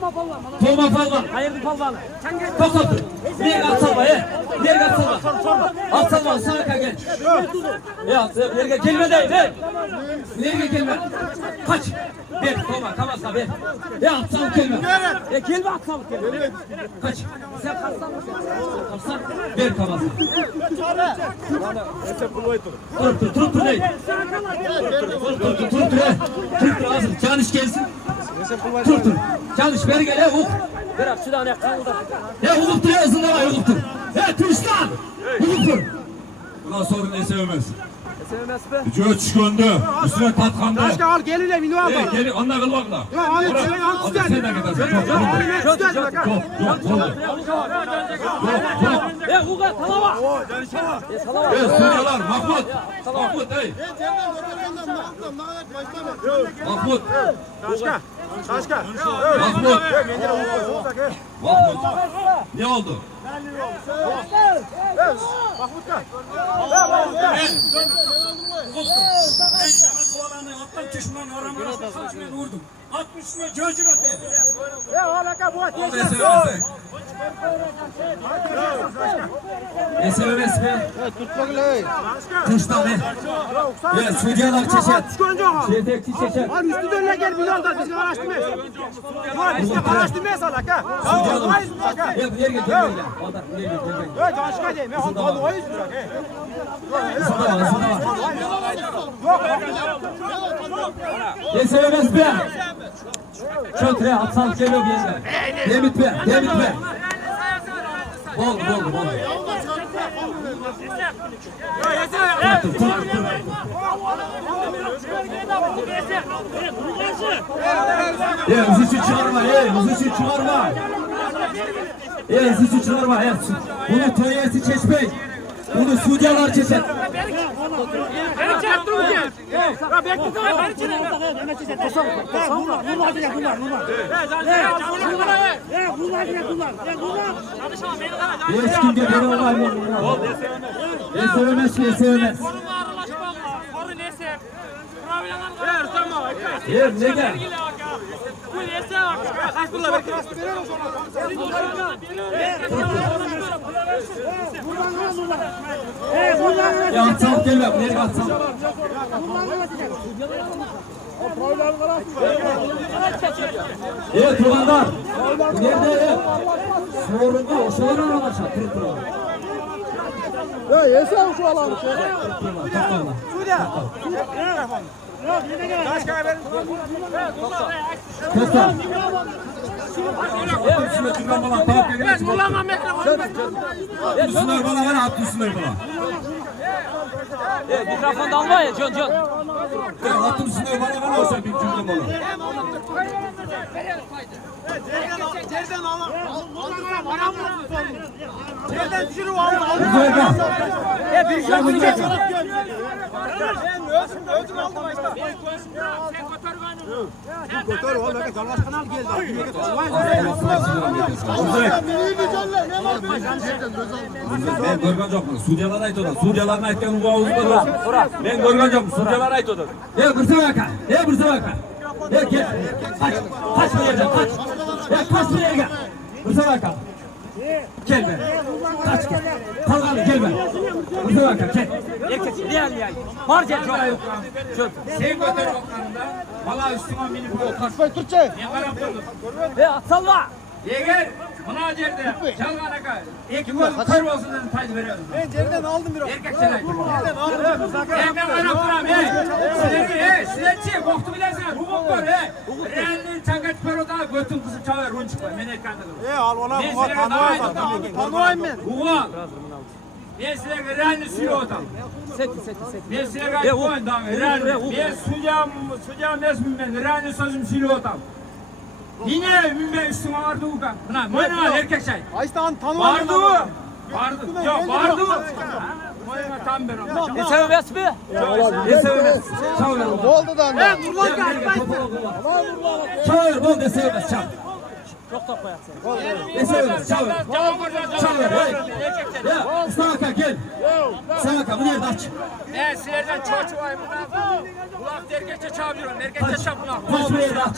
Toma palvan. Hayırlı palvanı. Tokatı. Nereye atsalma Nereye atsalma. Atsalma sağa gel. Ya nereye gelme değil. Nereye gelme. Kaç. Ver Toma kamasla ver. Ya atsal gelme. Gelme atsal gelme. Kaç. Sen kalsan. Kapsan. Ver kamasla. Dur değil. Dur hazır. Canış gelsin. Dur. Canış ver gel uk. Ver abi şuradan ayaklarını da. Ukuptur ya ısınlama ukuptur. Tuşlan. Ukuptur. Bundan sonra ne sevmez. Sevmez be. Göç göndü. Üstüne patkandı. Başka al gelin Minu abla. Gelin onunla kılmakla. Ya hayır sen al Hadi sen de gidersin. Yok. Uga talava. Suryalar Mahmut. Mahmut ey. Mahmut. Başka. Mahmut. Ne oldu? Vurdum. 60'ına gözüm ötedi. SMS mi? Kışta be. Ya Suryalar çeşet. Şehdekçi çeşet. Al üstü dönle gel Minu abla biz araştırmayız. Var biz araştırmayız alak ha. Suryalar. Ya yer gel. Yok başka değil. Ben onu o yüzden bırak. SMS be. Çötre atsal geliyor bir yerden. Demit be. Bol. Hızlı çıkarma. Bunu Toyesi çeşmeyin. Bunu Suryalar çeşet. Hiç kimde böyle olay mı? Sevmez. Ne gel? Ya atsal gelme. Nereye atsal? Evet Tuğanlar. Nerede? Sorunlu. O şeyler anlaşılır. Ya yesen şu alanı. Kısa. Üstüne bana var üstüne bana. Mikrofon da alma ya Can. Attım üstüne bana olsa bir cümle bana. Cerden al. Cerden düşürü al. Bir şey yapmayacak. Özüm aldım başta. Götür oğlum. Galvaskanal geldi. Ben görgan yokum. Suryalar ait odur. Suryaların aitken bu ağızda. Ben görgan yokum. Suryalar ait odur. Bursa baka. Gel. Kaç bir yerden kaç. Kaç bir yere gel. Bursa baka. Gelme. Kaç gel. Kalkanı gelme. Bursa baka gel. Erkek diğer yani. Marca çok. Sen götür oklarında. Valla üstüme minip ol. Kaçmayı Türkçe. Ne var yaptırdın? Atsalla. Yeger. Buna cerde. Çalganaka. Ekim olsun. Kır olsun dedim. Taç veriyorum. Ben cerden aldım biraz. Erkek çenek. Cerden aldım. Ben Arap'tırım. Sinetçi. Koktu bilesene. Hukuk var. Realli çangat peroda götün kızı çalar. Run çıkma. Menek kandı. Al ona bu tanımayım ben. Hukuk. Ben size realli suyu otam. Seti. Ben size gayet koyundam. Ben sucağım nesmim ben. Realli sözüm suyu otam. Yine ben üstüme vardı uka. Buna erkek şey. Ayştan tanımayım. Vardı. Yok vardı. Tam ben. Sevmez mi? Sevmez. Ne oldu da anne? Çağır bol de sevmez. Çok top koyarsın. Mesela çağır. Çağır. Ya Mustafa gel. Mustafa bu nerede aç? Ben sizlerden çocuğu var buna. Kulak dergeçe çağırıyorum. Dergeçe çap buna. Kaç bu yerde aç.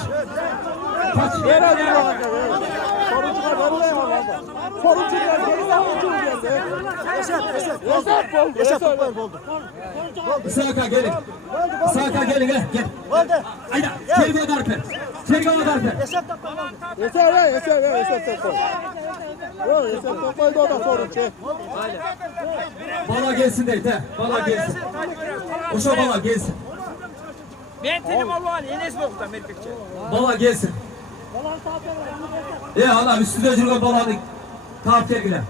Kaç. Sorun çıkar. Sorun çıkar. Esat oldu. Mustafa gelin. Mustafa gelin gel. Hayda. Sergi odarpe. Sergi odarpe. Bala gelsin de ite. Bala gelsin. Uşa bala gelsin. Ben telim Allah'ın Enes Bok'tan erkekçe. Bala gelsin. Ya adam üstünde cırgın balanı. Kalk gel.